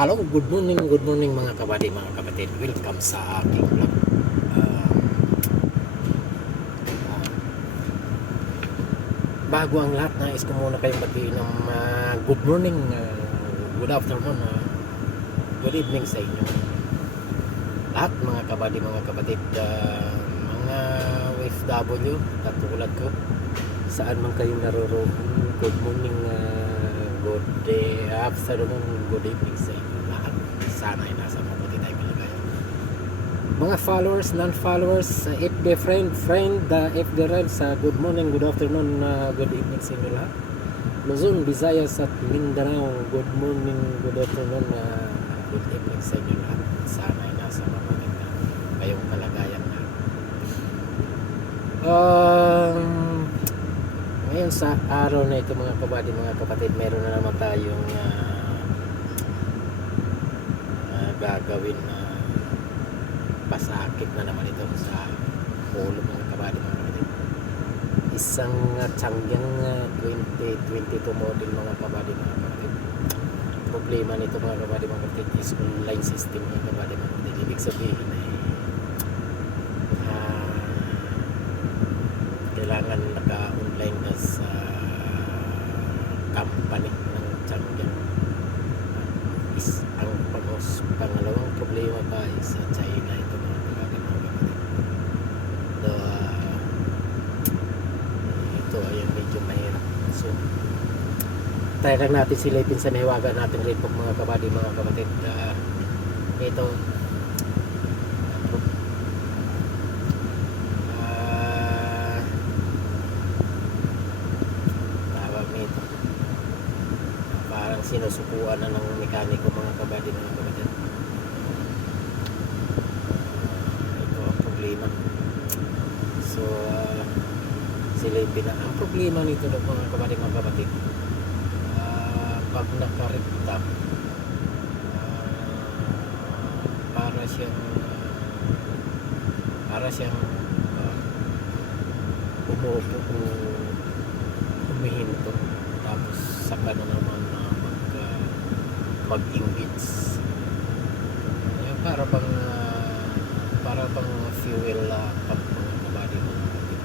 Hello, good morning mga kabady, mga kapatid. Welcome sa aking vlog. Ah, ah, Bago ang lahat, nais ko muna kayong batiin ng good morning, good afternoon, good evening sa inyo. Lahat mga kabady, mga kapatid, mga OFW, katulad ko, saan man kayong naroroon, good morning, good day, afternoon, good evening sa inyo lahat. Sana ay nasa mabuti tayo kalagayan. Mga followers, non-followers, FB friend, FB Reds, good morning, good afternoon, good evening sa inyo lahat. Luzon, Visayas at Mindanao, good morning, good afternoon, good evening sa inyo lahat. Sana ay nasa mabuti na kayong kalagayan na. Ngayon sa araw na ito mga kabady, mga kapatid, meron na naman tayong gagawin na pasakit na naman ito sa ulo mga kabady, mga kapatid. Isang Changyang 2022 model mga kabady, mga kapatid. Problema nito mga kabady, mga kapatid is online system mga kabady, mga kapatid. Ibig sabihin ay kailangan naka-online ka sa company ng Changyang. Is ang pangalawang problema pa is sa China ito mga kapatid. Ito ay medyo mahirap. So try lang natin silipin sa nahiwaga natin rin mga kabady, mga kapatid. Ito tawag nito, parang sinusukuan na ng mekaniko mga kabady, mga kapatid. Ito ang problema. So silipin na ang problema nito mga kabady, mga kapatid. Pag nakarikta, para siyang humihinto, tapos saka na naman mag-engage. Para pang fuel pump mga kabady, mga kapatid.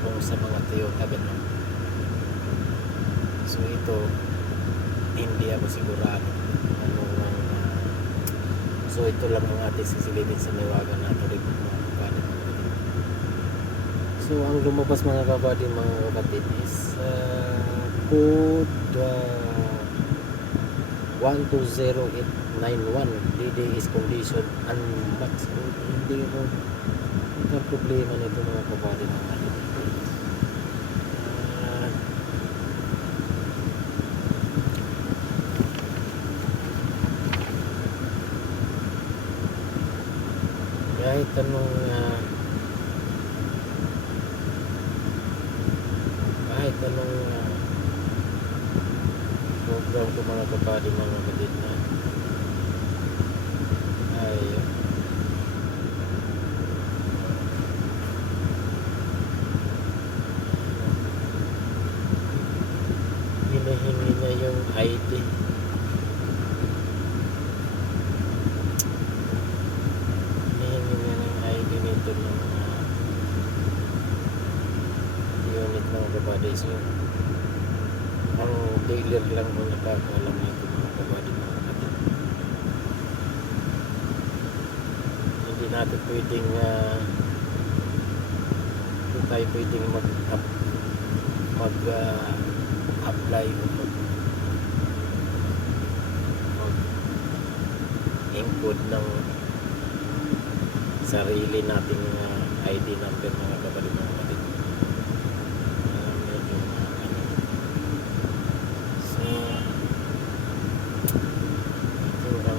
Kung sa mga Toyota ganun. So ito hindi ako sigurado so ito lang ang ating sisilipin sa niwagan natin rin mga kabady. So ang lumabas mga kabady, mga kapatid is code 120891. DD is condition unmatched. Hindi ko ito ang problema nito mga kabady, mga kapatid. Kahit anong program ko mga kabady, mga kapatid, na ay hinahingi na yung ID. Nito ng unit mga kabady. So ang dealer lang mo nakakaalam nito mga kabady, mga kapatid. Hindi natin pwedeng hindi tayo pwedeng mag-apply o mag-encode ng sarili nating ID number mga kabady, mga kapatid. Medyo so ito lang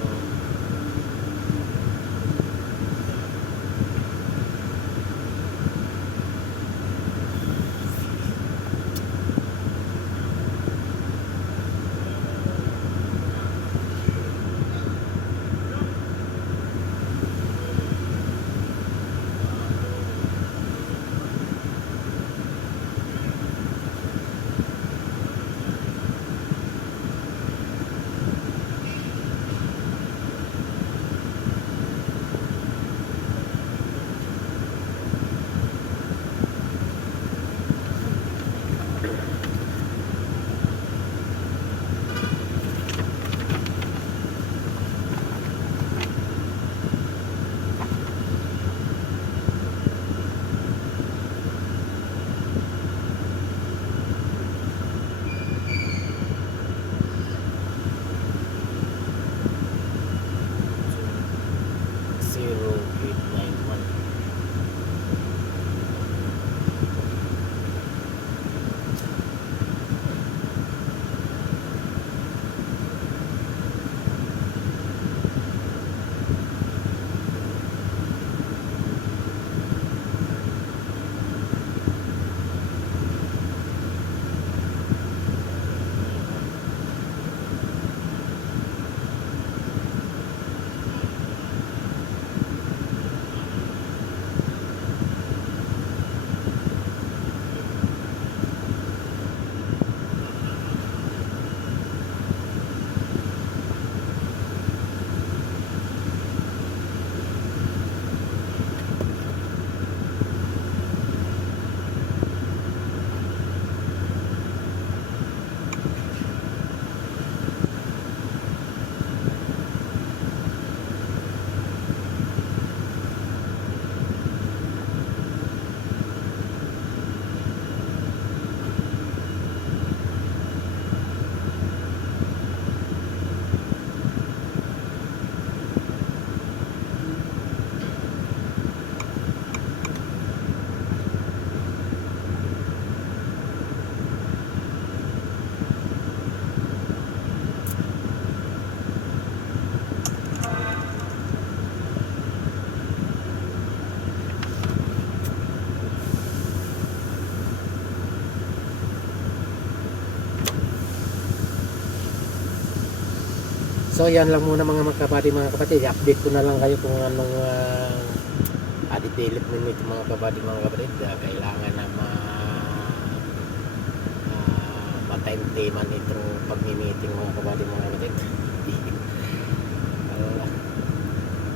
So yan lang muna mga kabady mga kapatid. I-update ko na lang kayo kung anong delete minute mga kabady mga kapatid. Kailangan na ma-time-taman itong pag-meeting mga kabady mga kapatid.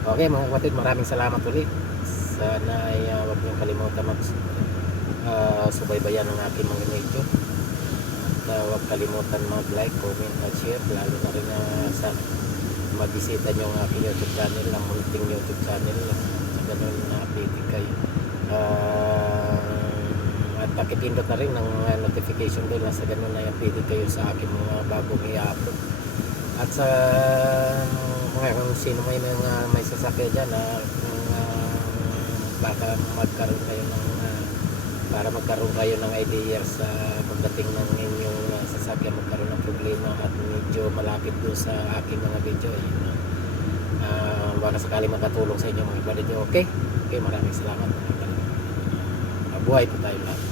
Okay mga kapatid, maraming salamat ulit. Sana ay huwag niyong kalimutan subaybayan ang aking mga video. At huwag kalimutan mag-like, comment at share. Lalo na rin sa mabisita nyo ang aking YouTube channel, ang munting YouTube channel. Sa ganun na update kayo. At pakipindot na rin ng notification bell na sa ganun na update kayo sa aking mga bagong i-upload. At sa mga kung sino may sasakyan dyan baka magkaroon kayo ng para magkaroon kayo ng idea sa pagdating ng inyong sasakyan, magkaroon ng problema at medyo malapit doon sa aking mga video, baka sakali makatulong sa inyo mga kapatid. Okay, maraming salamat. Mabuhay po tayo lahat.